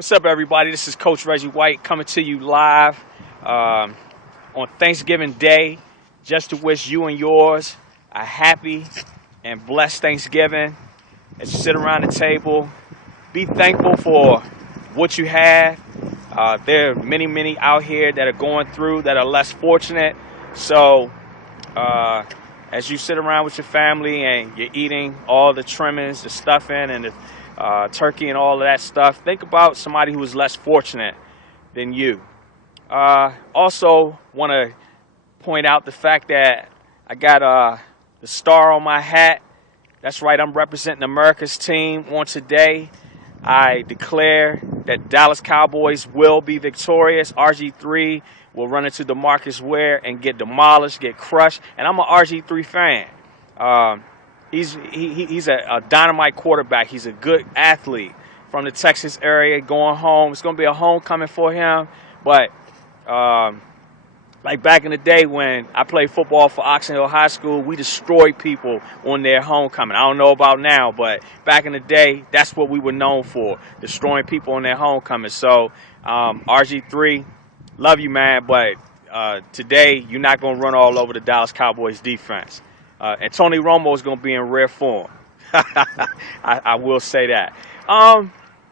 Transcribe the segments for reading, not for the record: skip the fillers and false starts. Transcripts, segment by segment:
What's up, everybody? This is Coach Reggie White coming to you live on Thanksgiving Day, just to wish you and yours a happy and blessed Thanksgiving. As you sit around the table, be thankful for what you have. There are many out here that are going through that are less fortunate. So as you sit around with your family and you're eating all the trimmings, the stuffing, and the turkey and all of that stuff, think about somebody who is less fortunate than you. Also want to point out the fact that I got the star on my hat. That's right, I'm representing America's team on today. I declare that Dallas Cowboys will be victorious. RG3 will run into DeMarcus Ware and get demolished, get crushed. And I'm an RG3 fan. He's a dynamite quarterback. He's a good athlete from the Texas area going home. It's going to be a homecoming for him. But like back in the day when I played football for Oxon Hill High School, we destroyed people on their homecoming. I don't know about now, but back in the day, that's what we were known for, destroying people on their homecoming. So RG3, love you, man, but today you're not going to run all over the Dallas Cowboys defense. And Tony Romo is going to be in rare form. I will say that.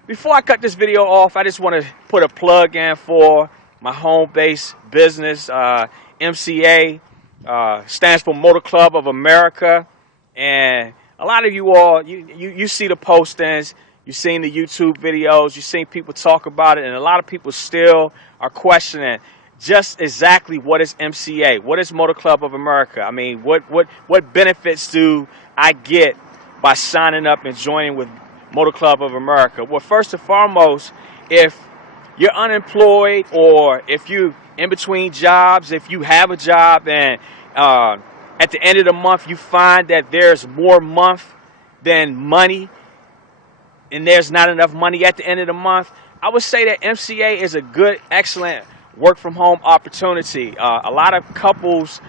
Before I cut this video off, I just want to put a plug in for my home-based business. MCA stands for Motor Club of America. And a lot of you all, you see the postings, you've seen the YouTube videos, you've seen people talk about it, and a lot of people still are questioning just exactly what is MCA, what is Motor Club of America. I mean, what benefits do I get by signing up and joining with Motor Club of America? Well, first and foremost, if you're unemployed or if you're in between jobs, if you have a job and at the end of the month you find that there's more month than money and there's not enough money at the end of the month, I would say that MCA is a good, excellent work-from-home opportunity. A lot of couples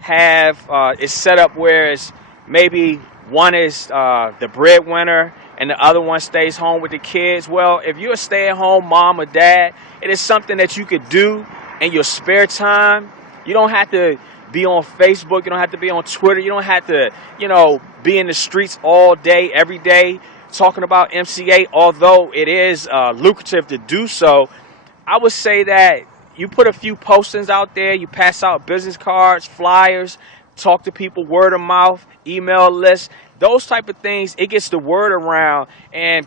have it set up where it's maybe one is the breadwinner and the other one stays home with the kids. Well, if you're a stay-at-home mom or dad, it is something that you could do in your spare time. You don't have to be on Facebook. You don't have to be on Twitter. You don't have to, be in the streets all day, every day, talking about MCA, although it is lucrative to do so. I would say that you put a few postings out there, you pass out business cards, flyers, talk to people, word of mouth, email lists, those type of things. It gets the word around. And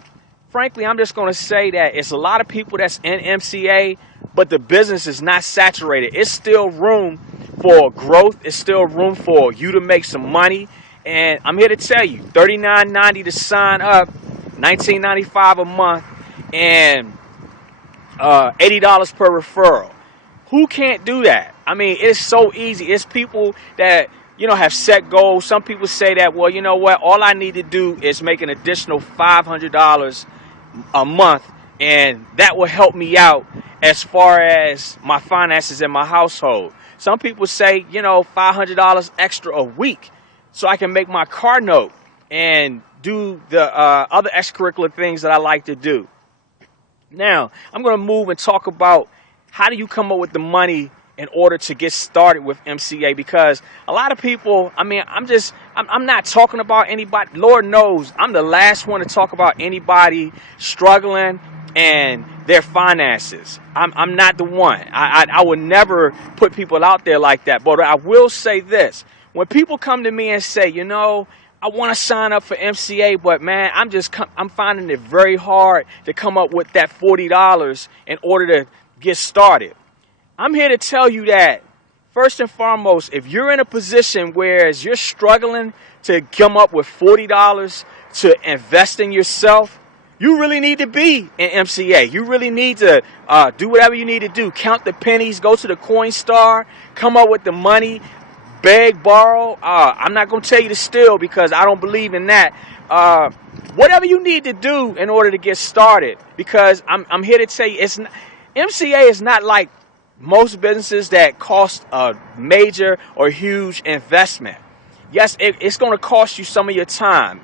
frankly, I'm just going to say that it's a lot of people that's in MCA, but the business is not saturated. It's still room for growth. It's still room for you to make some money. And I'm here to tell you, $39.90 to sign up, $19.95 a month, and $80 per referral. Who can't do that? I mean, it's so easy. It's people that, have set goals. Some people say that, well, you know what? All I need to do is make an additional $500 a month, and that will help me out as far as my finances in my household. Some people say, $500 extra a week so I can make my car note and do the other extracurricular things that I like to do. Now, I'm going to move and talk about how do you come up with the money in order to get started with MCA, because a lot of people, I'm not talking about anybody. Lord knows I'm the last one to talk about anybody struggling and their finances. I'm not the one. I would never put people out there like that. But I will say this. When people come to me and say, I want to sign up for MCA, but man, I'm finding it very hard to come up with that $40 in order to get started. I'm here to tell you that, first and foremost, if you're in a position where you're struggling to come up with $40 to invest in yourself, you really need to be in MCA. You really need to do whatever you need to do. Count the pennies, go to the Coinstar, come up with the money, beg, borrow. I'm not going to tell you to steal because I don't believe in that. Whatever you need to do in order to get started, because I'm here to tell you, MCA is not like most businesses that cost a major or huge investment. Yes, it's going to cost you some of your time.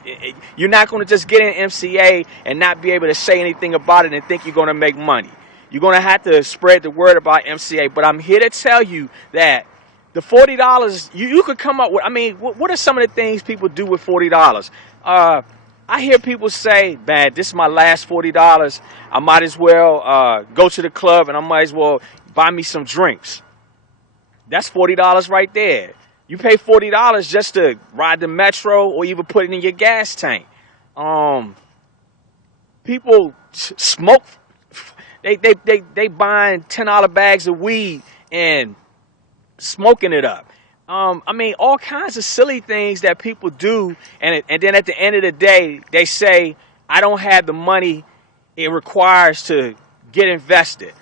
You're not going to just get in MCA and not be able to say anything about it and think you're going to make money. You're going to have to spread the word about MCA. But I'm here to tell you that the $40, you could come up with, I mean, what are some of the things people do with $40? I hear people say, man, this is my last $40. I might as well go to the club and I might as well buy me some drinks. That's $40 right there. You pay $40 just to ride the metro or even put it in your gas tank. People smoke. They buying $10 bags of weed and smoking it up. I mean, all kinds of silly things that people do, and then at the end of the day, they say, I don't have the money it requires to get invested.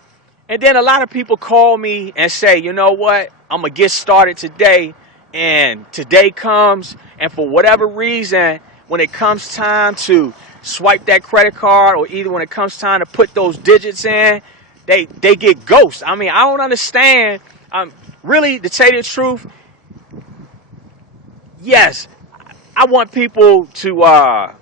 And then a lot of people call me and say, you know what, I'm going to get started today, and today comes, and for whatever reason, when it comes time to swipe that credit card, or either when it comes time to put those digits in, they get ghosts. I mean, I don't understand. Really, to tell you the truth, yes, I want people to,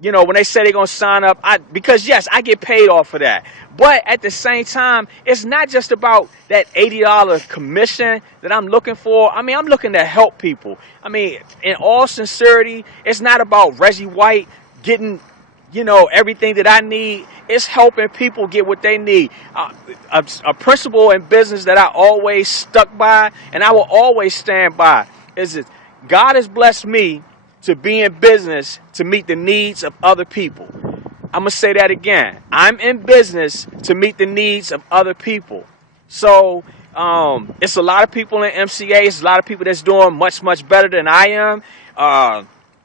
you know, when they say they're going to sign up, because yes, I get paid off of that. But at the same time, it's not just about that $80 commission that I'm looking for. I mean, I'm looking to help people. I mean, in all sincerity, it's not about Reggie White getting, you know, everything that I need. It's helping people get what they need. A principle in business that I always stuck by and I will always stand by is that God has blessed me to be in business to meet the needs of other people. I'm going to say that again. I'm in business to meet the needs of other people. So it's a lot of people in MCA. It's a lot of people that's doing much, much better than I am.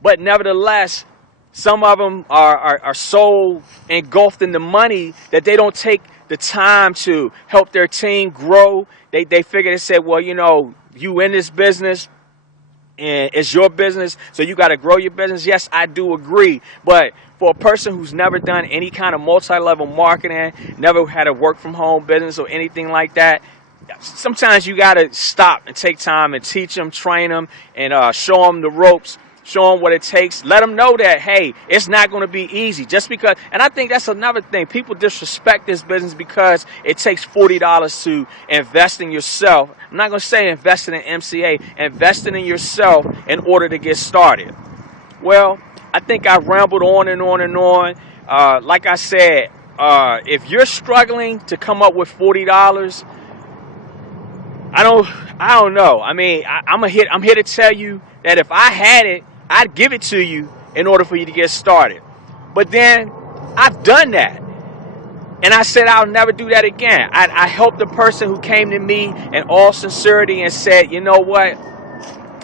But nevertheless, some of them are so engulfed in the money that they don't take the time to help their team grow. They figure, they said, well, you know, you in this business, and it's your business, so you got to grow your business. Yes, I do agree. But for a person who's never done any kind of multi-level marketing, never had a work-from-home business or anything like that, sometimes you got to stop and take time and teach them, train them, and show them the ropes. Show them what it takes. Let them know that, hey, it's not going to be easy. Just because, and I think that's another thing. People disrespect this business because it takes $40 to invest in yourself. I'm not going to say investing in MCA. Investing in yourself in order to get started. Well, I think I rambled on and on and on. Like I said, if you're struggling to come up with $40, I don't know. I mean, I'm here to tell you that if I had it, I'd give it to you in order for you to get started. But then I've done that. And I said I'll never do that again. I helped the person who came to me in all sincerity and said, you know what?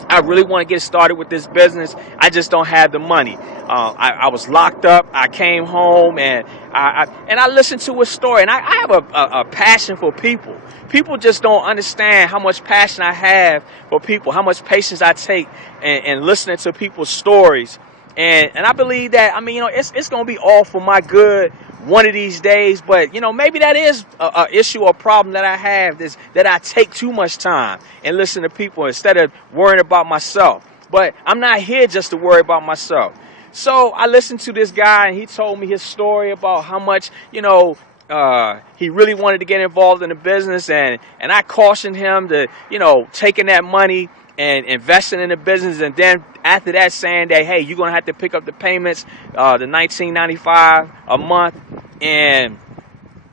I really want to get started with this business. I just don't have the money. I was locked up. I came home and I listened to a story. And I have a passion for people. People just don't understand how much passion I have for people, how much patience I take in listening to people's stories. And I believe that, I mean, you know, it's going to be all for my good one of these days. But, you know, maybe that is a issue or problem that I have, is that I take too much time and listen to people instead of worrying about myself. But I'm not here just to worry about myself. So I listened to this guy and he told me his story about how much, you know, he really wanted to get involved in the business. And I cautioned him to, you know, taking that money and investing in the business, and then after that saying that, hey, you're gonna have to pick up the payments, the $19.95 a month, and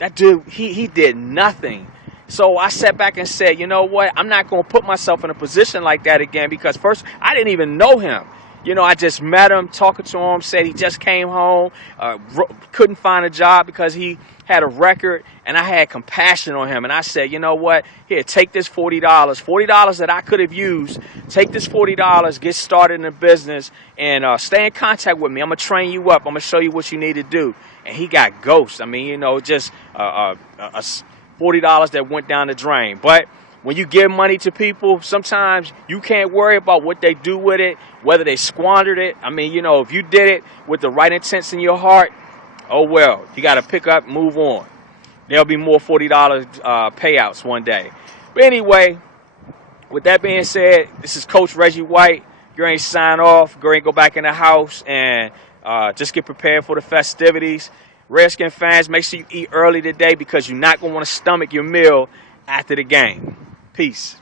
that dude, he did nothing. So I sat back and said, you know what, I'm not gonna put myself in a position like that again, because first, I didn't even know him. You know, I just met him, talking to him, said he just came home, couldn't find a job because he had a record, and I had compassion on him. And I said, you know what, here, take this $40 that I could have used. Take this $40, get started in the business, and stay in contact with me. I'm going to train you up. I'm going to show you what you need to do. And he got ghosts. I mean, you know, just $40 that went down the drain. But when you give money to people, sometimes you can't worry about what they do with it, whether they squandered it. I mean, you know, if you did it with the right intents in your heart, oh well, you got to pick up, move on. There'll be more $40 payouts one day. But anyway, with that being said, this is Coach Reggie White. Go ahead and sign off. Go ahead and go back in the house and just get prepared for the festivities. Redskin fans, make sure you eat early today because you're not going to want to stomach your meal after the game. Peace.